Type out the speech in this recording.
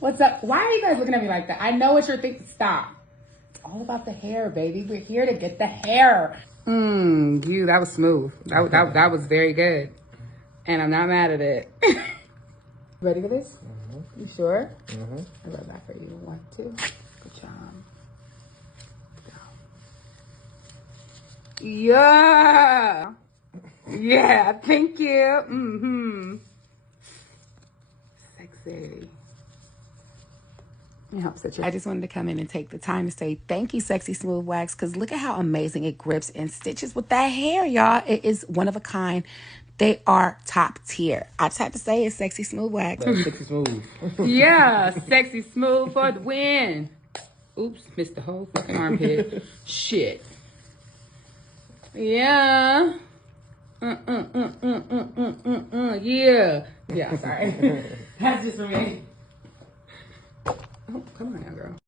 What's up? Why are you guys looking at me like that? I know what you're thinking. Stop. It's all about the hair, baby. We're here to get the hair. That was smooth. That was very good. And I'm not mad at it. Ready for this? You sure? I'll rub that for you. 1, 2. Good job. Go. Yeah. Yeah, thank you. Sexy. It helps that I just wanted to come in and take the time to say thank you, Sexy Smooth Wax, because look at how amazing it grips and stitches with that hair, y'all. It is one of a kind. They are top tier. I just have to say it's Sexy Smooth Wax. Sexy Smooth. Yeah, Sexy Smooth for the win. Oops, missed the whole fucking armpit. Shit. Yeah. Yeah. Yeah, sorry. That's just for me. Oh, come on now, girl.